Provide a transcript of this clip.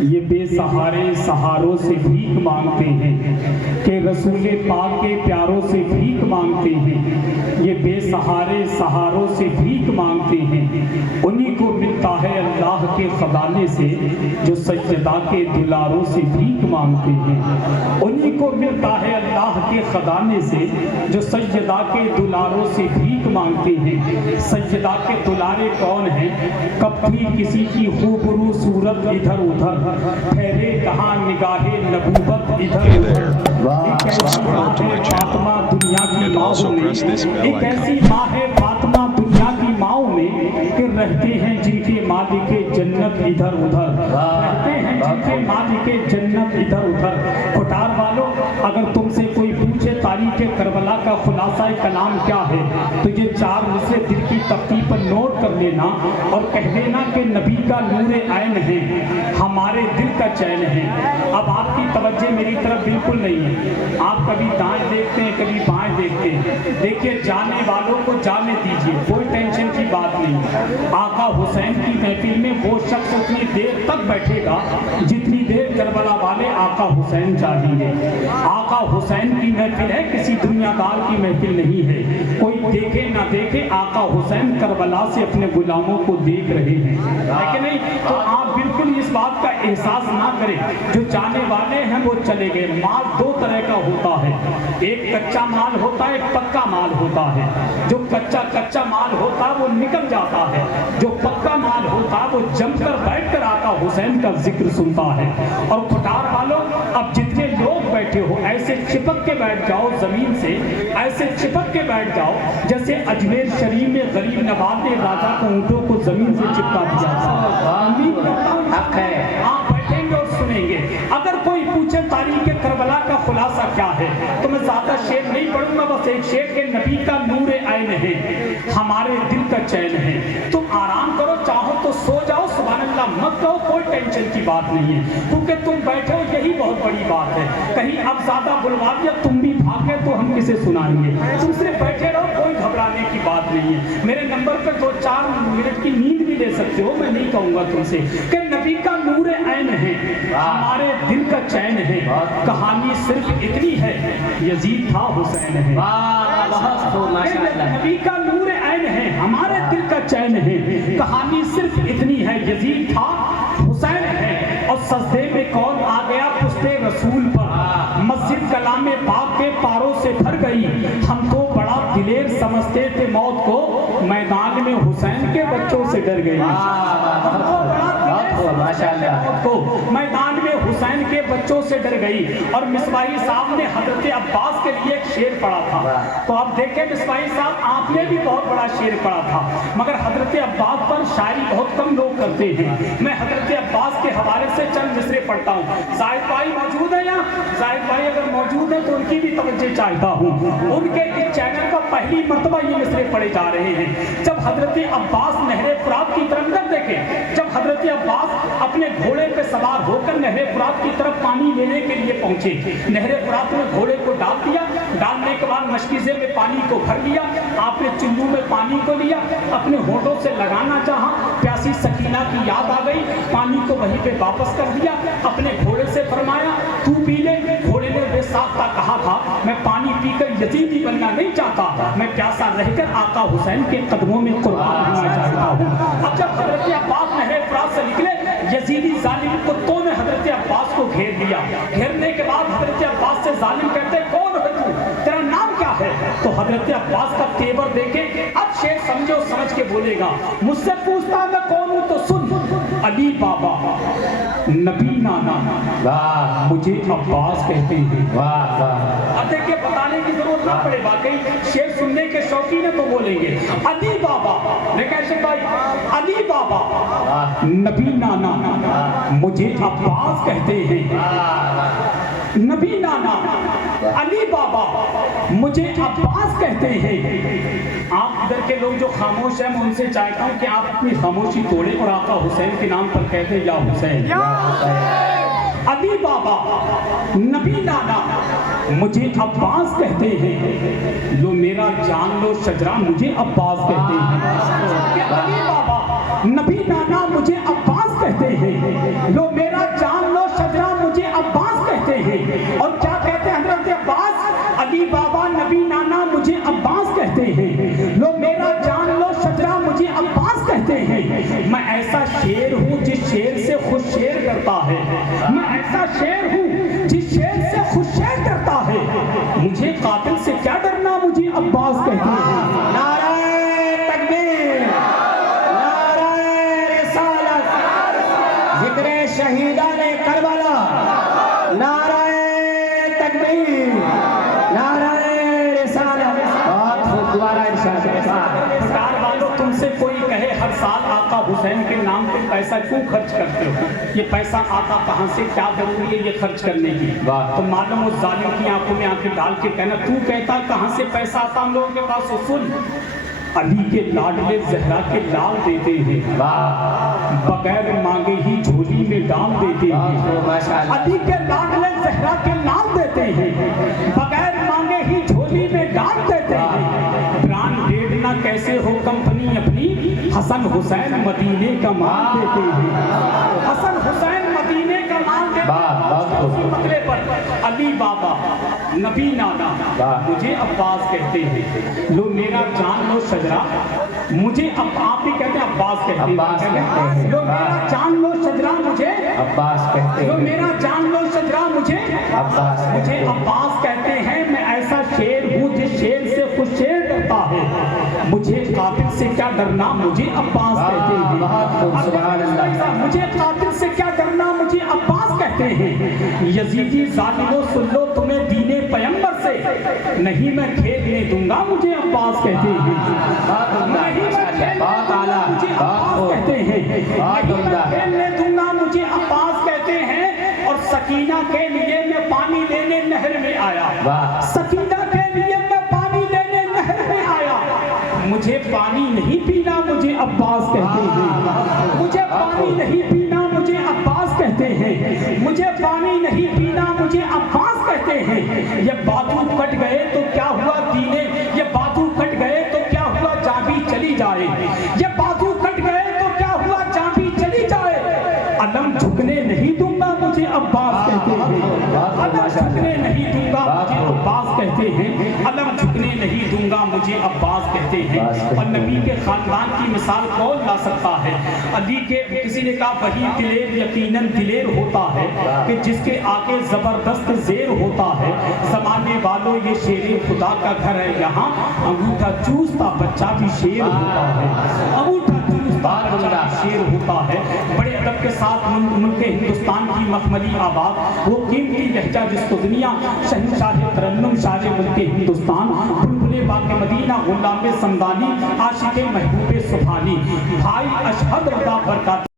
یہ بے سہارے سہاروں سے بھیک مانگتے ہیں کہ رسول پاک کے پیاروں سے بھیک مانگتے ہیں، یہ بے سہارے سہاروں سے بھیک مانگتے ہیں، انہی کو ملتا ہے اللہ کے خزانے سے جو سجدہ کے دلاروں سے بھیک مانگتے ہیں، انہی کو ملتا ہے اللہ کے خزانے سے جو سجدہ کے دلاروں سے بھیک مانگتے ہیں۔ سجدہ کے دلارے کون ہیں؟ کب تھی کسی کی خوبرو صورت ادھر ادھر، پھیلے کہاں نگاہ نبوت ادھر ادھر۔ ایک ایسی ماں ہے فاطمہ دنیا کی ماؤں میں، ایک ایسی ماں ہے فاطمہ دنیا کی ماؤں میں کہ رہتے ہیں جن کے مالک جنت ادھر ادھر، رہتے ہیں جن کے مالک جنت ادھر ادھر۔ کھٹار والوں، اگر تم سے کوئی پوچھے تاریخ کربلا کا خلاصہ کلام کیا ہے تو یہ چار مصرے دل کی تختی پر نوٹ کر لینا اور کہہ دینا کہ نبی کا نور عین ہے، ہمارے دل کا چین ہے۔ اب آپ کی توجہ میری طرف بالکل نہیں ہے، آپ کبھی دائیں دیکھتے ہیں کبھی بائیں دیکھتے ہیں۔ دیکھیے جانے والوں کو جانے دیجیے، کوئی ٹینشن کی بات نہیں۔ آقا حسین کی محفل میں وہ شخص اتنی دیر تک بیٹھے گا جتنی دیر کربلا والے آقا حسین چاہیں گے۔ آقا حسین کی محفل ہے، کسی دنیا دار کی محفل نہیں ہے۔ کوئی دیکھے نہ دیکھے آقا حسین کربلا سے اپنے غلاموں کو دیکھ رہے ہیں، لیکن نہیں تو آپ بالکل اس بات کا احساس نہ کریں۔ جو جانے والے ہیں وہ چلے گئے۔ مال دو طرح کا ہوتا ہے، ایک کچا مال ہوتا ہے، ایک پکا مال ہوتا ہے۔ جو کچا مال ہوتا ہے وہ نکل جاتا ہے، جو پکا مال ہوتا ہے وہ جم کر بیٹھ کر آقا حسین کا ذکر سنتا ہے۔ اور کھٹار والوں، اب جتنے لوگ بیٹھے ہو ایسے چپک کے بیٹھ جاؤ زمین سے، ایسے چپک کے بیٹھ جاؤ جیسے اجمیر شریف میں غریب نواز نے راجہ کو اونٹوں کو زمین سے چپکا دیا تھا۔ امید کرتا ہوں حق ہے، آپ بیٹھیں گے اور سنیں گے۔ اگر کوئی پوچھے تاریخ کربلا کا خلاصہ کیا ہے تو میں زیادہ شعر نہیں پڑھوں گا، بس ایک شعر کہ نبی کا نور عین ہے، ہمارے دل کا چین ہے۔ تم آرام کرو، چاہو تو سو جاؤ، سبحان اللہ مت کہو، کوئی ٹینشن کی بات نہیں ہے، کیونکہ تم بیٹھو یہی بہت بڑی بات ہے۔ کہیں اب زیادہ بلوا دیا تم بھی بھاگے تو ہم کسے سنائیں گے؟ تم صرف بیٹھے رہو، کوئی گھبرانے کی بات نہیں ہے۔ میرے نمبر پہ 2-4 منٹ کی نیند بھی لے سکتے ہو، میں نہیں کہوں گا تم سے کہ نبی کا نور عین ہے، ہمارے دل کا چین ہے۔ کہانی صرف اتنی ہے، یزید تھا حسین ہے۔ نبی کا نور عین ہے، ہمارے دل کا چین ہے۔ کہانی صرف اتنی ہے، یزید تھا حسین ہے۔ اور سجدے میں کون آ گیا پشتے رسول پر، مسجد کلام پاک کے پاروں سے بھر گئی۔ ہم تو بڑا دلیر سمجھتے تھے موت کو، میدان میں حسین کے بچوں سے ڈر گئی۔ میدان میں حسین کے بچوں سے ڈر گئی۔ اور مصباحی صاحب نے حضرت عباس کے لیے ایک شعر پڑھا تھا، تو آپ دیکھیں مصباحی صاحب آپ نے بھی بہت بڑا شعر پڑھا تھا، مگر حضرت عباس پر شاعری بہت کم لوگ کرتے ہیں۔ میں حضرت عباس کے حوالے سے چند مصرے پڑھتا ہوں۔ زاہد بھائی موجود ہیں یہاں؟ زاہد بھائی اگر موجود ہیں تو ان کی بھی توجہ چاہتا ہوں۔ ان کے اس چینل پر پہلی مرتبہ یہ مصرے پڑھے جا رہے ہیں۔ جب حضرت عباس نہر فرات کی طرف نظر دیکھیں، جب حضرت عباس اپنے گھوڑے پہ سوار ہو کر نہر فرات کی طرف پانی لینے کے لیے پہنچے، نہر فرات میں گھوڑے کو ڈال دیا، ڈالنے کے بعد مشکیزے میں پانی کو بھر لیا، آپ نے چلو میں پانی کو لیا، اپنے ہونٹوں سے لگانا چاہا، پیاسی سکینہ کی یاد آ گئی، پانی کو وہیں پہ واپس کر دیا، اپنے گھوڑے سے فرمایا تو پی لے۔ گھوڑے نے بے ساختہ کہا تھا میں پانی پی کر یزیدی بننا نہیں چاہتا، میں پیاسا رہ کر آقا حسین کے قدموں میں قربان ہونا چاہتا ہوں۔ اب جب حضرت عباس نہر فرات سے نکلے، یزیدی ظالم کتوں نے حضرت عباس کو گھیر لیا۔ گھیرنے کے بعد حضرت عباس سے ظالم کہتے کون ہے تو، تیرا نام کیا ہے؟ تو حضرت عباس کا تیور دیکھے، اب شیخ سمجھو سمجھ کے بولے گا، مجھ سے پوچھتا میں کون ہوں تو سن، علی بابا نبی نانا مجھے عباس کہتے ہیں۔ اب دیکھیں بتانے کی ضرورت نہ پڑے، واقعی شعر سننے کے شوقین ہیں تو بولیں گے علی بابا، لیکن بھائی علی بابا نبی نانا مجھے عباس کہتے ہیں، نبی نانا علی بابا مجھے عباس کہتے ہیں۔ آپ ادھر کے لوگ جو خاموش ہیں میں ان سے چاہتا ہوں کہ آپ اپنی خاموشی توڑیں اور آقا حسین کے نام پر کہتے ہیں یا حسین۔ علی بابا نبی نانا مجھے عباس کہتے ہیں، لو میرا جان لو شجرا مجھے عباس کہتے ہیں۔ علی بابا نبی نانا مجھے عباس کہتے ہیں، لو میرا ڈرتا ہے، میں ایسا شیر ہوں جس شیر سے خود شیر ڈرتا ہے، مجھے قاتل سے کیا ڈرنا، مجھے عباس کہتے ہیں۔ نعرہ تکبیر، نعرہ رسالت، ذکر شہیدان کربلا، نعرہ تکبیر، نعرہ رسالت۔ بہت خوب، دوبارہ ارشاد ہے۔ پٹار والوں، تم سے کوئی کہے ہر سال آقا حسین کے نام پہ پیسہ کیوں خرچ کرتے ہو، یہ پیسہ آتا کہاں سے، کیا ضروری ہے یہ خرچ کرنے کی، تو معلوم اس ظالم کی آنکھوں میں آنکھیں ڈال کے کہنا تو کہتا کہاں سے پیسہ آتا ہم لوگوں کے پاس، سن علی کے لاڈلے زہرا کے لال دیتے ہیں، بغیر مانگے ہی جھولی میں ڈال دیتے ہیں، علی کے لاڈلے زہرا کے لال دیتے ہیں، بغیر مانگے ہی جھولی میں ڈال دیتے ہیں، برانڈیڈ نہ کیسے ہو کمپنی اپنی، حسن حسین مدینے کا مال دیتے ہیں، حسن حسین مدینے کا مال دیتے ہیں، مطلے پر علی بابا نبی نانا مجھے عباس کہتے ہیں، لو میرا جان لو شجرا، مجھے اب آپ بھی کہتے ہیں عباس کہتے ہیں، لو میرا جان لو شجرا مجھے عباس کہتے ہیں، لو میرا جان لو شجرا مجھے عباس کہتے ہیں، میں ایسا شیر ہوں جس شیر سے خود شیر ڈرتا ہے، مجھے قاتل سے کیا ڈرنا، مجھے عباس کہتے ہیں، مجھے قاتل سے کیا ڈرنا، مجھے عباس کہتے ہیں، یزیدی ظالمو سن لو تمہیں دین پیغمبر سے نہیں میں کھیلنے دوں گا، مجھے عباس کہتے ہیں، بہت اعلیٰ، بہت کہتے ہیں، نہیں میں کھیلنے دوں گا، مجھے عباس کہتے ہیں، اور سکینہ کے لیے میں پانی لینے نہر میں آیا، سکینہ کے لیے میں پانی لینے نہر میں آیا، مجھے پانی نہیں پینا، مجھے عباس کہتے ہیں، مجھے پانی نہیں پینا، مجھے عباس کہتے ہیں، مجھے پانی نہیں پینا، مجھے عباس کہتے ہیں، یہ باتوں کٹ گئے تو کیا ہوا دینے، یہ باتوں کٹ گئے تو کیا ہوا جاں بھی چلی جائے، یہ باتوں کٹ گئے تو کیا ہوا جاں بھی چلی جائے، علم جھکنے نہیں دوں گا، مجھے عباس کہتے ہیں، علم جھکنے نہیں دوں گا، مجھے عباس کہتے ہیں، علم جھکنے نہیں دوں گا، مجھے عباس کہتے ہیں، اور نبی کے خاندان کی مثال کون لا سکتا ہے، علی کے کسی نے کہا وہی دلیر یقیناً دلیر ہوتا ہے کہ جس کے آگے زبردست زیر ہوتا ہے، زمانے والوں یہ شیر خدا کا گھر ہے، یہاں انگوٹھا چوستا بچہ بھی شیر ہوتا ہے، انگوٹھا چوستا بچہ بھی شیر ہوتا ہے، بڑے ادب کے ساتھ ملک ہندوستان کی مخملی آباد، وہ قیمتی لہجہ جس کو دنیا شہنشاہ ترنم شاہ ملک ہندوستان، بلبلے باغ مدینہ غلام سمدانی، عاشق محبوب سبحانی، بھائی اشہد رضا برکات